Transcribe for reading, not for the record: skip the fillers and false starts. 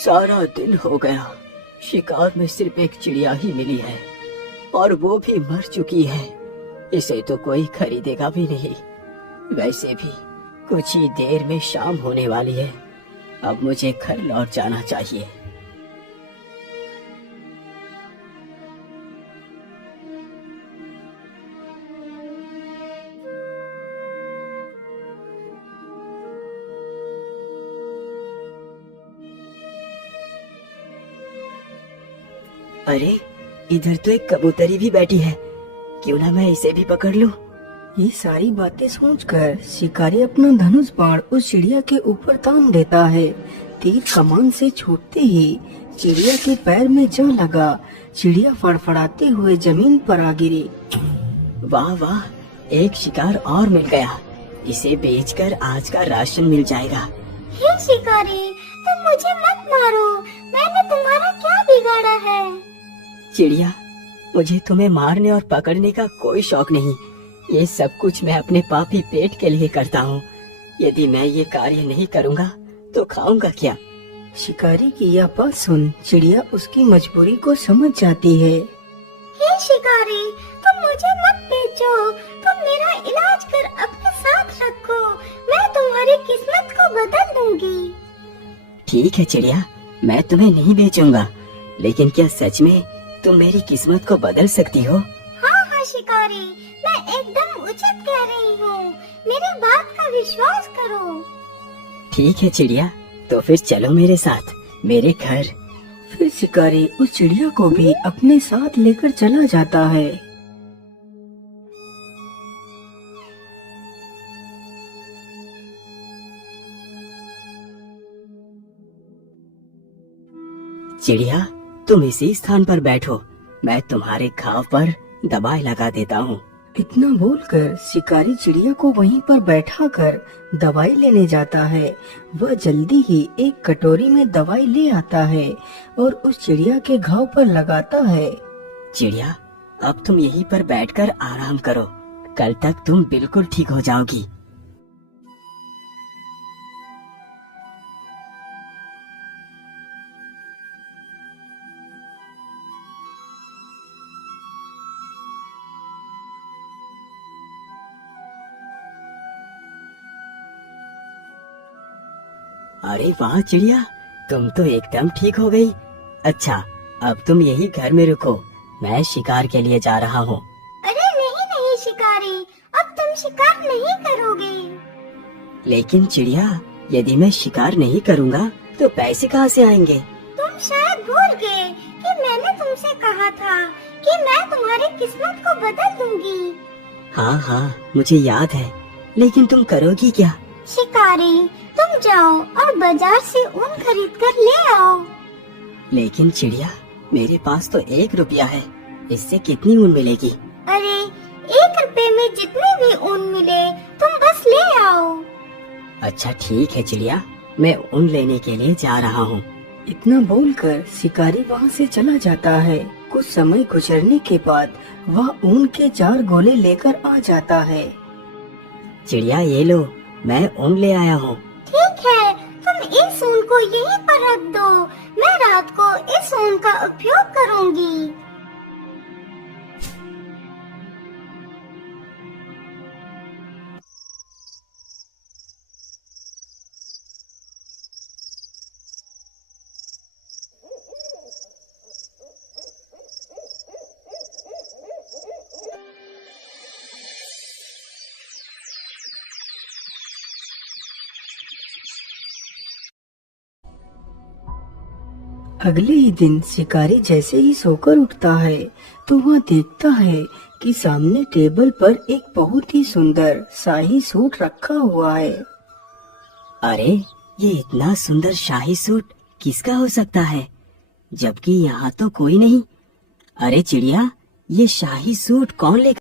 सारा दिन हो गया, शिकार में सिर्फ एक चिड़िया ही मिली है और वो भी मर चुकी है। इसे तो कोई खरीदेगा भी नहीं। वैसे भी कुछ ही देर में शाम होने वाली है। अब मुझे घर लौट जाना चाहिए। अरे, इधर तो एक कबूतरी भी बैठी है। क्यों ना मैं इसे भी पकड़ लूं? ये सारी बातें सोचकर शिकारी अपना धनुष बाण उस चिड़िया के ऊपर तान देता है। तीर कमान से छूटते ही चिड़िया के पैर में जा लगा। चिड़िया फड़फड़ाते हुए जमीन पर आ गिरी। वाह वाह, एक शिकार और मिल गया। इसे बेचकर आज का राशन मिल जाएगा। हे शिकारी, तुम मुझे मत मारो। मैंने तुम्हारा क्या बिगाड़ा है? चिड़िया, मुझे तुम्हें मारने और पकड़ने का कोई शौक नहीं। ये सब कुछ मैं अपने पापी पेट के लिए करता हूँ। यदि मैं ये कार्य नहीं करूँगा तो खाऊंगा क्या? शिकारी की यह बात सुन चिड़िया उसकी मजबूरी को समझ जाती है। हे शिकारी, तुम मुझे मत बेचो। तुम मेरा इलाज कर अपने साथ रखो। मैं तुम्हारी किस्मत को बदल दूंगी। ठीक है चिड़िया, मैं तुम्हें नहीं बेचूंगा। लेकिन क्या सच में तुम मेरी किस्मत को बदल सकती हो? हाँ हाँ शिकारी, मैं एकदम उचित कह रही हूँ। मेरी बात का विश्वास करो। ठीक है चिड़िया, तो फिर चलो मेरे साथ मेरे घर। फिर शिकारी उस चिड़िया को भी अपने साथ लेकर चला जाता है। चिड़िया, तुम इसी स्थान पर बैठो। मैं तुम्हारे घाव पर दवाई लगा देता हूँ। इतना बोलकर शिकारी चिड़िया को वहीं पर बैठाकर दवाई लेने जाता है। वह जल्दी ही एक कटोरी में दवाई ले आता है और उस चिड़िया के घाव पर लगाता है। चिड़िया, अब तुम यहीं पर बैठकर आराम करो। कल तक तुम बिल्कुल ठीक हो जाओगी। अरे वाह चिड़िया, तुम तो एकदम ठीक हो गई। अच्छा, अब तुम यही घर में रुको। मैं शिकार के लिए जा रहा हूँ। अरे नहीं नहीं शिकारी, अब तुम शिकार नहीं करोगे। लेकिन चिड़िया, यदि मैं शिकार नहीं करूँगा तो पैसे कहाँ से आएंगे? तुम शायद भूल गए कि मैंने तुमसे कहा था कि मैं तुम्हारी किस्मत को बदल दूंगी। हाँ हाँ, मुझे याद है। लेकिन तुम करोगी क्या? शिकारी, तुम जाओ और बाजार से ऊन खरीद कर ले आओ। लेकिन चिड़िया, मेरे पास तो 1 रुपया है। इससे कितनी ऊन मिलेगी? अरे 1 रुपए में जितने भी ऊन मिले तुम बस ले आओ। अच्छा ठीक है चिड़िया, मैं ऊन लेने के लिए जा रहा हूँ। इतना बोलकर शिकारी वहाँ से चला जाता है। कुछ समय गुजरने के बाद वह ऊन के 4 गोले लेकर आ जाता है। चिड़िया, ये लो, मैं ऊन ले आया हूँ। ठीक है, तुम इस ऊन को यहीं पर रख दो। मैं रात को इस ऊन का उपयोग करूंगी। अगले ही दिन शिकारी जैसे ही सोकर उठता है तो वह देखता है कि सामने टेबल पर एक बहुत ही सुंदर शाही सूट रखा हुआ है। अरे, ये इतना सुंदर शाही सूट किसका हो सकता है, जबकि यहाँ तो कोई नहीं। अरे चिड़िया, ये शाही सूट कौन लेकर